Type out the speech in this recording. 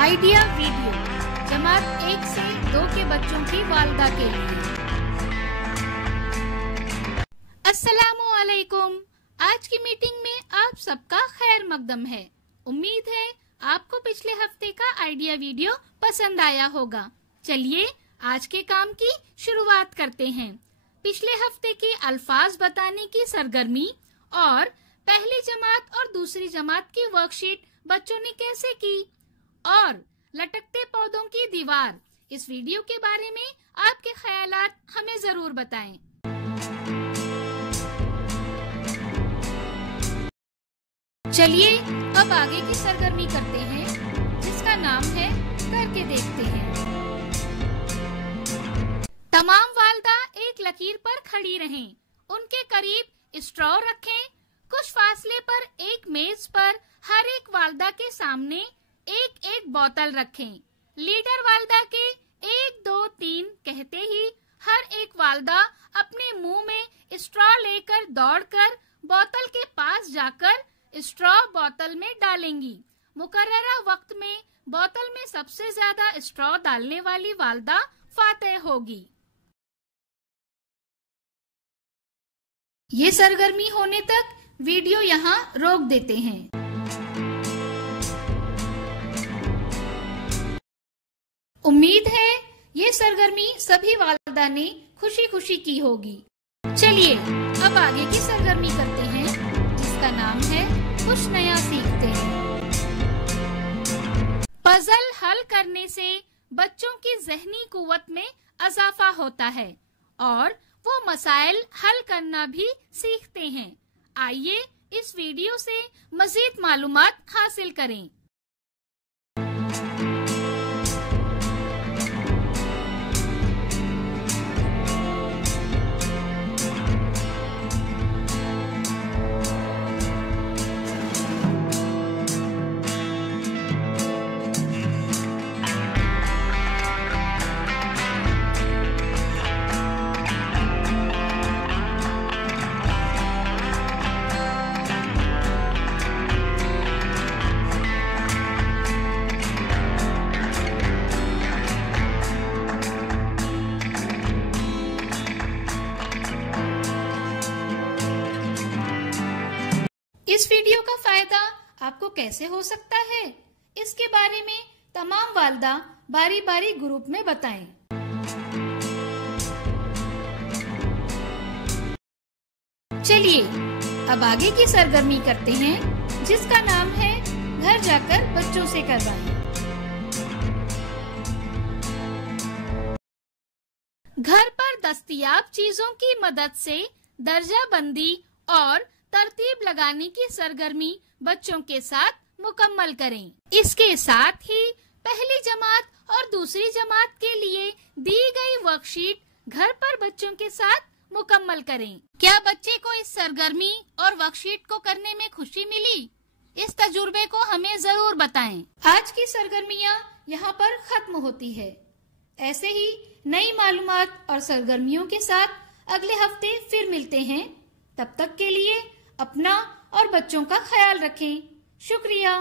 Idea video जमात 1 से 2 के बच्चों की वालिदा के लिए। अस्सलामु अलैकुम। आज की मीटिंग में आप सबका खैर मकदम है। उम्मीद है आपको पिछले हफ्ते का आइडिया वीडियो पसंद आया होगा। चलिए आज के काम की शुरुआत करते हैं। पिछले हफ्ते के अल्फाज बताने की सरगर्मी और पहली जमात और दूसरी जमात की वर्कशीट बच्चों ने कैसे की और लटकते पौधों की दीवार, इस वीडियो के बारे में आपके ख्यालात हमें जरूर बताएं। चलिए अब आगे की सरगर्मी करते हैं जिसका नाम है करके देखते हैं। तमाम वालिदा एक लकीर पर खड़ी रहें। उनके करीब स्ट्रॉ रखें। कुछ फासले पर एक मेज पर हर एक वालिदा के सामने एक एक बोतल रखें। लीडर वालिदा के 1 2 3 कहते ही हर एक वालिदा अपने मुंह में स्ट्रॉ लेकर दौड़कर बोतल के पास जाकर स्ट्रॉ बोतल में डालेंगी। मुकर्ररा वक्त में बोतल में सबसे ज्यादा स्ट्रॉ डालने वाली वालिदा फातेह होगी। ये सरगर्मी होने तक वीडियो यहाँ रोक देते हैं। उम्मीद है ये सरगर्मी सभी वालिदा ने खुशी खुशी की होगी। चलिए अब आगे की सरगर्मी करते हैं जिसका नाम है कुछ नया सीखते हैं। पजल हल करने से बच्चों की ज़हनी कुव्वत में इजाफा होता है और वो मसाइल हल करना भी सीखते हैं। आइए इस वीडियो से मजीद मालूमात हासिल करें। इस वीडियो का फायदा आपको कैसे हो सकता है, इसके बारे में तमाम वालिदा बारी बारी ग्रुप में बताएं। चलिए अब आगे की सरगर्मी करते हैं जिसका नाम है घर जाकर बच्चों से करवाएं। घर पर दस्तयाब चीजों की मदद से दर्जा बंदी और तरतीब लगाने की सरगर्मी बच्चों के साथ मुकम्मल करें। इसके साथ ही पहली जमात और दूसरी जमात के लिए दी गई वर्कशीट घर पर बच्चों के साथ मुकम्मल करें। क्या बच्चे को इस सरगर्मी और वर्कशीट को करने में खुशी मिली? इस तजुर्बे को हमें जरूर बताएं। आज की सरगर्मियाँ यहाँ पर खत्म होती है। ऐसे ही नई मालूमात और सरगर्मियों के साथ अगले हफ्ते फिर मिलते हैं। तब तक के लिए अपना और बच्चों का ख्याल रखें। शुक्रिया।